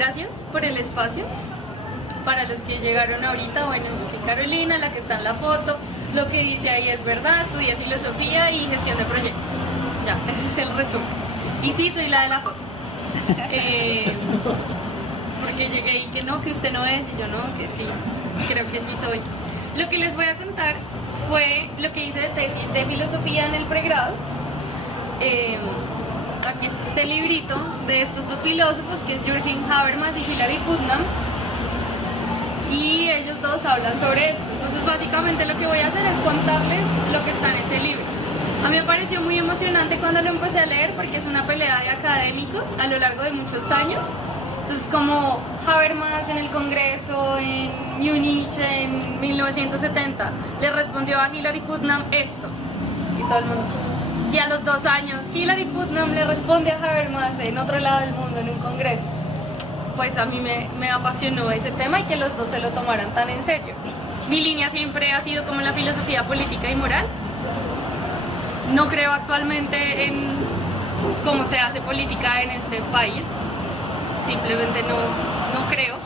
Gracias por el espacio. Para los que llegaron ahorita, bueno, yo soy Carolina, la que está en la foto. Lo que dice ahí es verdad, estudié filosofía y gestión de proyectos. Ya, ese es el resumen. Y sí, soy la de la foto. Porque llegué y que no, que usted no es, y yo no, que sí, creo que sí soy. Lo que les voy a contar fue lo que hice de tesis de filosofía en el pregrado. Aquí está este librito de estos dos filósofos, que es Jürgen Habermas y Hilary Putnam, y ellos dos hablan sobre esto. Entonces básicamente lo que voy a hacer es contarles lo que está en ese libro. A mí me pareció muy emocionante cuando lo empecé a leer porque es una pelea de académicos a lo largo de muchos años. Entonces, como Habermas en el Congreso en Múnich en 1970 le respondió a Hilary Putnam esto, y todo el mundo. Y a los 2 años Hilary Putnam le responde a Habermas en otro lado del mundo en un congreso. Pues a mí me apasionó ese tema y que los dos se lo tomaran tan en serio. Mi línea siempre ha sido como la filosofía política y moral. No creo actualmente en cómo se hace política en este país. Simplemente no creo.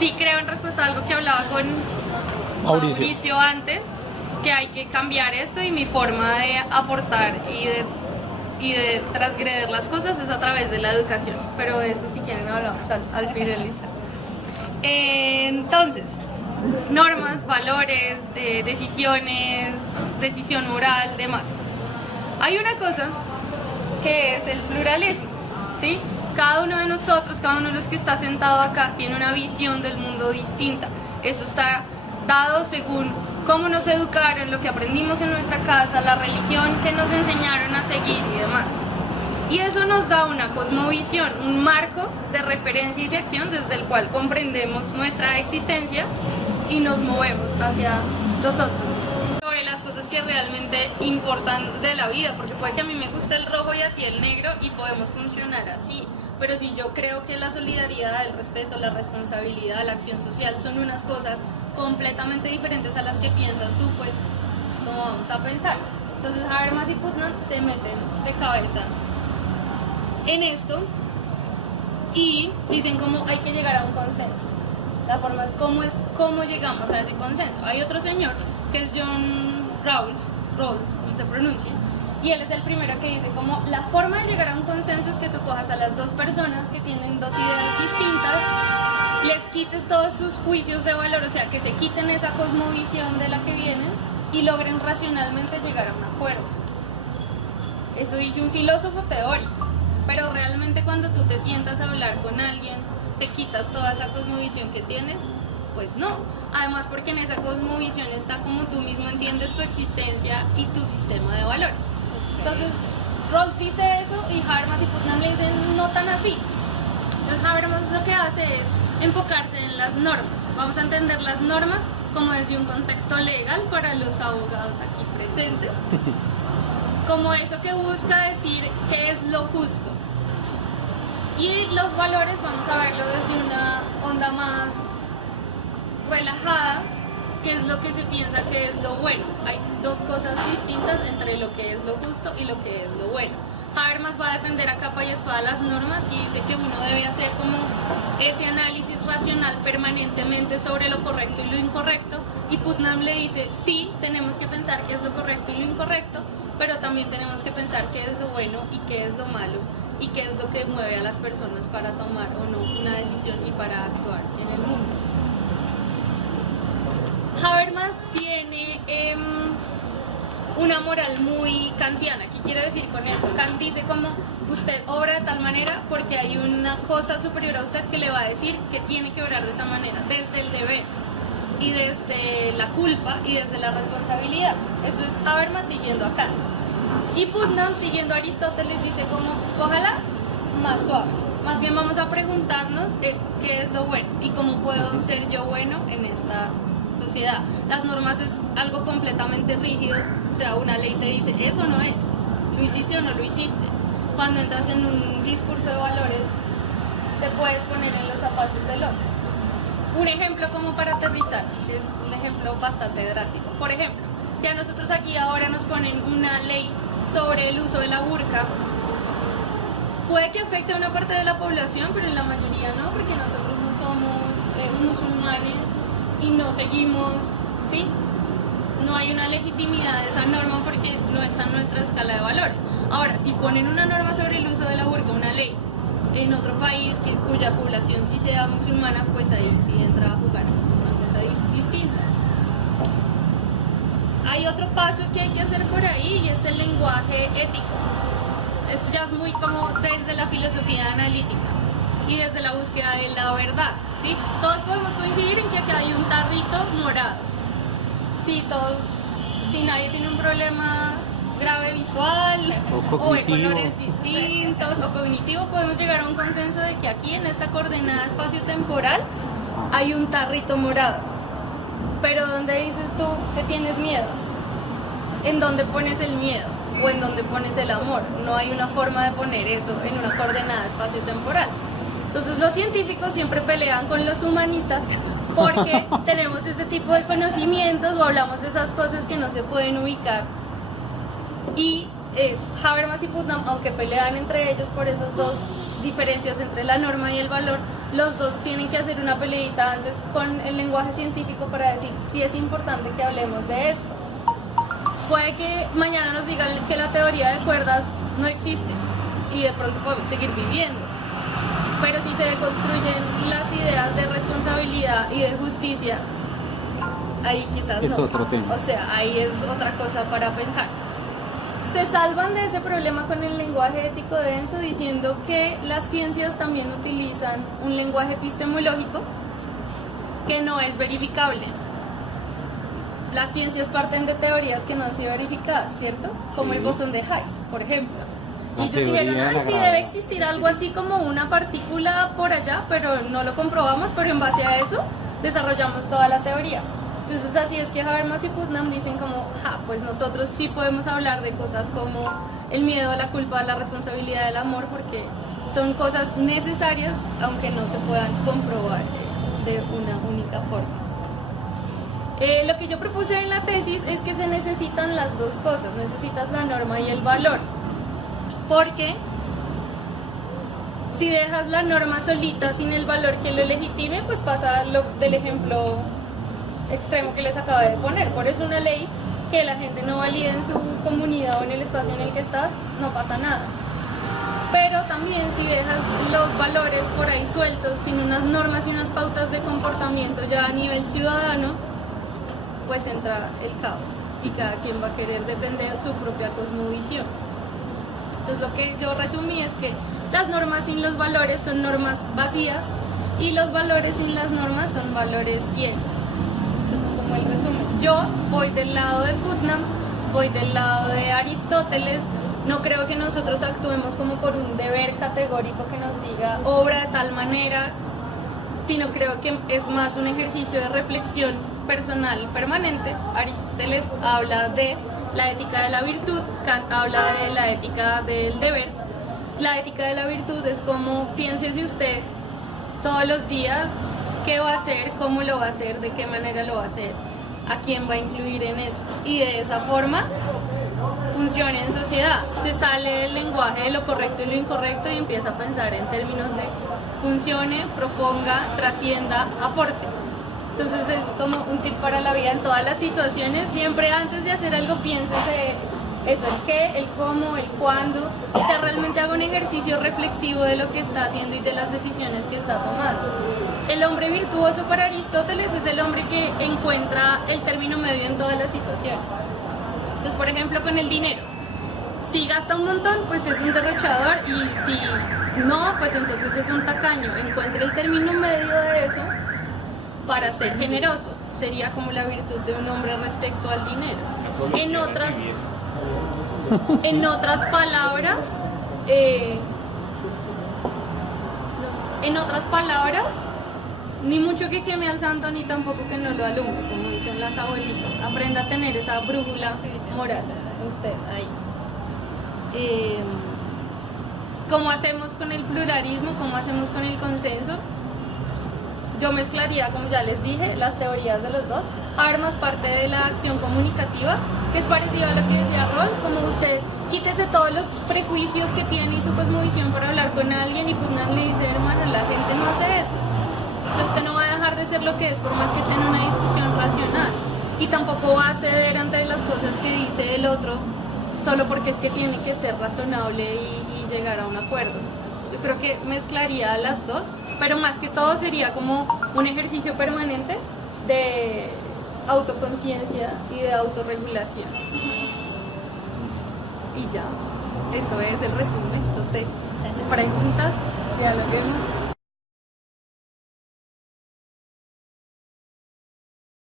Sí creo, en respuesta a algo que hablaba con Mauricio antes, que hay que cambiar esto, y mi forma de aportar y de transgredir las cosas es a través de la educación. Pero de eso, si quieren, hablamos al finalizar. Entonces, normas, valores, decisiones, decisión moral, demás. Hay una cosa que es el pluralismo, ¿sí? Cada uno de nosotros, cada uno de los que está sentado acá, tiene una visión del mundo distinta. Eso está dado según cómo nos educaron, lo que aprendimos en nuestra casa, la religión que nos enseñaron a seguir y demás. Y eso nos da una cosmovisión, un marco de referencia y de acción desde el cual comprendemos nuestra existencia y nos movemos hacia los otros. Sobre las cosas que realmente importan de la vida, porque puede que a mí me guste el rojo y a ti el negro y podemos funcionar así. Pero si yo creo que la solidaridad, el respeto, la responsabilidad, la acción social son unas cosas completamente diferentes a las que piensas tú, pues ¿cómo vamos a pensar? Entonces Habermas y Putnam se meten de cabeza en esto y dicen cómo hay que llegar a un consenso. La forma es cómo llegamos a ese consenso. Hay otro señor que es John Rawls, como se pronuncia, y él es el primero que dice como la forma de llegar a un consenso es que tú cojas a las dos personas que tienen dos ideas distintas, les quites todos sus juicios de valor, o sea, que se quiten esa cosmovisión de la que vienen y logren racionalmente llegar a un acuerdo. Eso dice un filósofo teórico, pero realmente cuando tú te sientas a hablar con alguien, te quitas toda esa cosmovisión que tienes. Pues no, además porque en esa cosmovisión está como tú mismo entiendes tu existencia y tu sistema de valores. Entonces, Rawls dice eso y Habermas y Putnam le dicen no tan así. Entonces Habermas lo que hace es enfocarse en las normas. Vamos a entender las normas como desde un contexto legal para los abogados aquí presentes, como eso que busca decir qué es lo justo. Y los valores vamos a verlo desde una onda más relajada, que es lo que se piensa que es lo bueno. Hay dos cosas distintas entre lo que es lo justo y lo que es lo bueno. Habermas va a defender a capa y espada las normas y dice que uno debe hacer como ese análisis racional permanentemente sobre lo correcto y lo incorrecto, y Putnam le dice sí, tenemos que pensar qué es lo correcto y lo incorrecto, pero también tenemos que pensar qué es lo bueno y qué es lo malo y qué es lo que mueve a las personas para tomar o no una decisión y para actuar en el mundo. Habermas tiene una moral muy kantiana. ¿Qué quiero decir con esto? Kant dice como usted obra de tal manera porque hay una cosa superior a usted que le va a decir que tiene que obrar de esa manera, desde el deber y desde la culpa y desde la responsabilidad. Eso es Habermas siguiendo a Kant. Y Putnam, siguiendo a Aristóteles, dice como cójala más suave. Más bien vamos a preguntarnos esto, qué es lo bueno y cómo puedo ser yo bueno en esta sociedad. Las normas es algo completamente rígido, o sea, una ley te dice eso no es, lo hiciste o no lo hiciste. Cuando entras en un discurso de valores, te puedes poner en los zapatos del otro. Un ejemplo como para aterrizar, que es un ejemplo bastante drástico. Por ejemplo, si a nosotros aquí ahora nos ponen una ley sobre el uso de la burka, Puede que afecte a una parte de la población, pero en la mayoría no, porque nosotros no somos musulmanes y no seguimos, ¿sí? No hay una legitimidad de esa norma porque no está en nuestra escala de valores. Ahora, si ponen una norma sobre el uso de la burka, una ley, en otro país cuya población sí sea musulmana, pues ahí sí entra a jugar una cosa distinta. Hay otro paso que hay que hacer por ahí y es el lenguaje ético. Esto ya es muy como desde la filosofía analítica y desde la búsqueda de la verdad, ¿sí? Todos podemos coincidir en que acá hay un tarrito morado. Sí, si nadie tiene un problema grave visual o de colores distintos o cognitivo, podemos llegar a un consenso de que aquí en esta coordenada espacio-temporal hay un tarrito morado. Pero ¿dónde dices tú que tienes miedo? ¿En dónde pones el miedo? ¿O en dónde pones el amor? No hay una forma de poner eso en una coordenada espacio-temporal. Entonces los científicos siempre pelean con los humanistas porque tenemos este tipo de conocimientos o hablamos de esas cosas que no se pueden ubicar. Y Habermas y Putnam, aunque pelean entre ellos por esas dos diferencias entre la norma y el valor, los dos tienen que hacer una peleita antes con el lenguaje científico para decir si es importante que hablemos de esto. Puede que mañana nos digan que la teoría de cuerdas no existe y de pronto podemos seguir viviendo. Pero si se deconstruyen las ideas de responsabilidad y de justicia, ahí quizás es no. otro tema. O sea, ahí es otra cosa para pensar. Se salvan de ese problema con el lenguaje ético denso diciendo que las ciencias también utilizan un lenguaje epistemológico que no es verificable. Las ciencias parten de teorías que no han sido verificadas, ¿cierto? Como el bosón de Higgs, por ejemplo. Y ellos dijeron, sí, debe existir algo así como una partícula por allá, pero no lo comprobamos, pero en base a eso desarrollamos toda la teoría. Entonces así es que Habermas y Putnam dicen como, pues nosotros sí podemos hablar de cosas como el miedo, la culpa, la responsabilidad, el amor, porque son cosas necesarias, aunque no se puedan comprobar de una única forma. Lo que yo propuse en la tesis es que se necesitan las dos cosas, necesitas la norma y el valor, porque si dejas la norma solita sin el valor que lo legitime, pues pasa lo del ejemplo extremo que les acabé de poner. Por eso una ley que la gente no valide en su comunidad o en el espacio en el que estás, no pasa nada. Pero también si dejas los valores por ahí sueltos, sin unas normas y unas pautas de comportamiento ya a nivel ciudadano, pues entra el caos y cada quien va a querer defender su propia cosmovisión. Entonces lo que yo resumí es que las normas sin los valores son normas vacías y los valores sin las normas son valores llenos. Como el resumen. Yo voy del lado de Putnam, voy del lado de Aristóteles. No creo que nosotros actuemos como por un deber categórico que nos diga obra de tal manera, sino creo que es más un ejercicio de reflexión personal permanente. Aristóteles habla de la ética de la virtud, Kant habla de la ética del deber. La ética de la virtud es como piénsese usted todos los días qué va a hacer, cómo lo va a hacer, de qué manera lo va a hacer, a quién va a incluir en eso. Y de esa forma funciona en sociedad. Se sale del lenguaje de lo correcto y lo incorrecto y empieza a pensar en términos de funcione, proponga, trascienda, aporte. Entonces es como un tip para la vida en todas las situaciones. Siempre antes de hacer algo piénsese eso, el qué, el cómo, el cuándo. Que realmente haga un ejercicio reflexivo de lo que está haciendo y de las decisiones que está tomando. El hombre virtuoso para Aristóteles es el hombre que encuentra el término medio en todas las situaciones. Entonces, por ejemplo, con el dinero. Si gasta un montón, pues es un derrochador, y si no, pues entonces es un tacaño. Encuentra el término medio de eso para ser generoso. Sería como la virtud de un hombre respecto al dinero. En otras palabras, ni mucho que queme al santo, ni tampoco que no lo alumbre, como dicen las abuelitas. Aprenda a tener esa brújula moral, usted ahí. ¿Cómo hacemos con el pluralismo? ¿Cómo hacemos con el consenso? Yo mezclaría, como ya les dije, las teorías de los dos. armas, parte de la acción comunicativa, que es parecido a lo que decía Rolls, como usted quítese todos los prejuicios que tiene y su cosmovisión para hablar con alguien y pues nada, le dice, hermano, la gente no hace eso. O sea, usted no va a dejar de ser lo que es por más que esté en una discusión racional. Y tampoco va a ceder ante las cosas que dice el otro solo porque es que tiene que ser razonable y llegar a un acuerdo. Yo creo que mezclaría las dos, pero más que todo sería como un ejercicio permanente de autoconciencia y de autorregulación. Y ya, eso es el resumen. No sé, preguntas, dialoguemos.